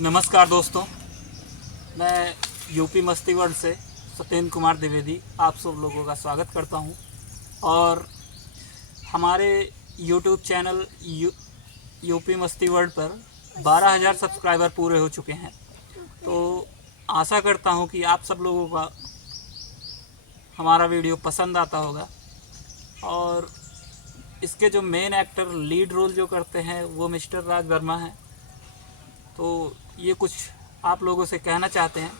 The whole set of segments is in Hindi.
नमस्कार दोस्तों, मैं यूपी मस्ती वर्ल्ड से सत्येंद्र कुमार द्विवेदी आप सब लोगों का स्वागत करता हूं। और हमारे यूट्यूब चैनल यूपी मस्ती वर्ल्ड पर 12,000 सब्सक्राइबर पूरे हो चुके हैं। तो आशा करता हूं कि आप सब लोगों का हमारा वीडियो पसंद आता होगा। और इसके जो मेन एक्टर लीड रोल जो करते हैं वो मिस्टर राज वर्मा हैं। तो ये कुछ आप लोगों से कहना चाहते हैं।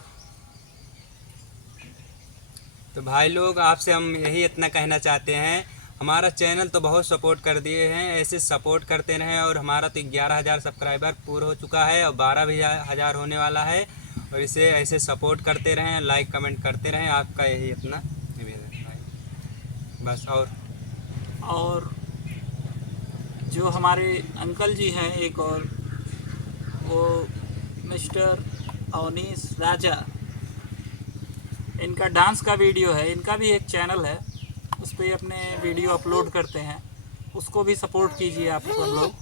तो भाई लोग, आपसे हम यही इतना कहना चाहते हैं, हमारा चैनल तो बहुत सपोर्ट कर दिए हैं, ऐसे सपोर्ट करते रहें। और हमारा तो 11,000 सब्सक्राइबर पूरा हो चुका है और 12,000 होने वाला है। और इसे ऐसे सपोर्ट करते रहें, लाइक कमेंट करते रहें। आपका यही इतना निवेदन है भाई, बस। और जो हमारे अंकल जी हैं एक और, वो मिस्टर अवनीश राजा, इनका डांस का वीडियो है। इनका भी एक चैनल है, उस पर अपने वीडियो अपलोड करते हैं। उसको भी सपोर्ट कीजिए आप सब लोग,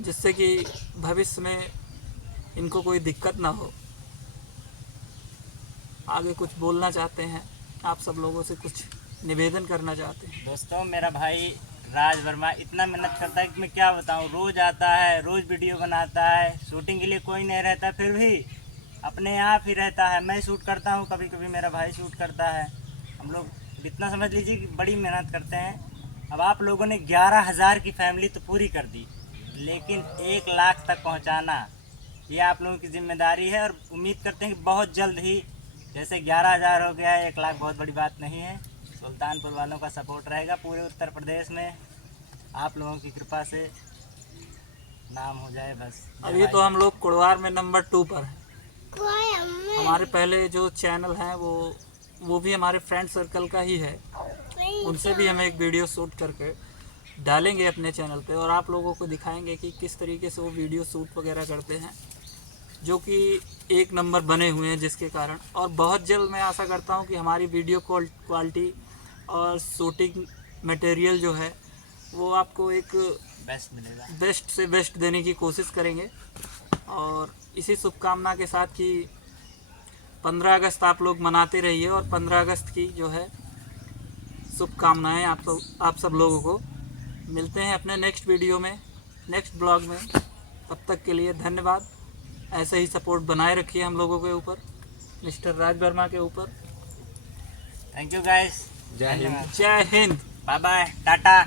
जिससे कि भविष्य में इनको कोई दिक्कत ना हो। आगे कुछ बोलना चाहते हैं, आप सब लोगों से कुछ निवेदन करना चाहते हैं। दोस्तों, मेरा भाई राज वर्मा इतना मेहनत करता है कि मैं क्या बताऊं। रोज आता है, रोज वीडियो बनाता है। शूटिंग के लिए कोई नहीं रहता, फिर भी अपने आप ही रहता है। मैं शूट करता हूं, कभी कभी मेरा भाई शूट करता है। हम लोग इतना समझ लीजिए कि बड़ी मेहनत करते हैं। अब आप लोगों ने 11,000 की फैमिली तो पूरी कर दी, लेकिन 1 लाख तक पहुंचाना ये आप लोगों की जिम्मेदारी है। और उम्मीद करते हैं कि बहुत जल्द ही, जैसे 11,000 हो गया है, 1 लाख बहुत बड़ी बात नहीं है। सुल्तानपुर वालों का सपोर्ट रहेगा। पूरे उत्तर प्रदेश में आप लोगों की कृपा से नाम हो जाए, बस। अभी तो हम लोग कुड़वार में नंबर 2 पर हैं। हमारे पहले जो चैनल हैं वो भी हमारे फ्रेंड सर्कल का ही है। उनसे भी हम एक वीडियो शूट करके डालेंगे अपने चैनल पे, और आप लोगों को दिखाएंगे कि किस तरीके से वो वीडियो शूट वगैरह करते हैं, जो कि 1 नंबर बने हुए हैं। जिसके कारण और बहुत जल्द मैं आशा करता हूं कि हमारी वीडियो क्वालिटी और शूटिंग मटेरियल जो है वो आपको एक बेस्ट मिलेगा, बेस्ट से बेस्ट देने की कोशिश करेंगे। और इसी शुभकामना के साथ कि 15 अगस्त आप लोग मनाते रहिए, और 15 अगस्त की जो है शुभकामनाएं आप सब लोगों को। मिलते हैं अपने नेक्स्ट वीडियो में, नेक्स्ट ब्लॉग में। तब तक के लिए धन्यवाद। ऐसे ही सपोर्ट बनाए रखिए हम लोगों के ऊपर, मिस्टर राज वर्मा के ऊपर। Thank you guys. जय हिंद। जय हिंद। Bye bye, Tata.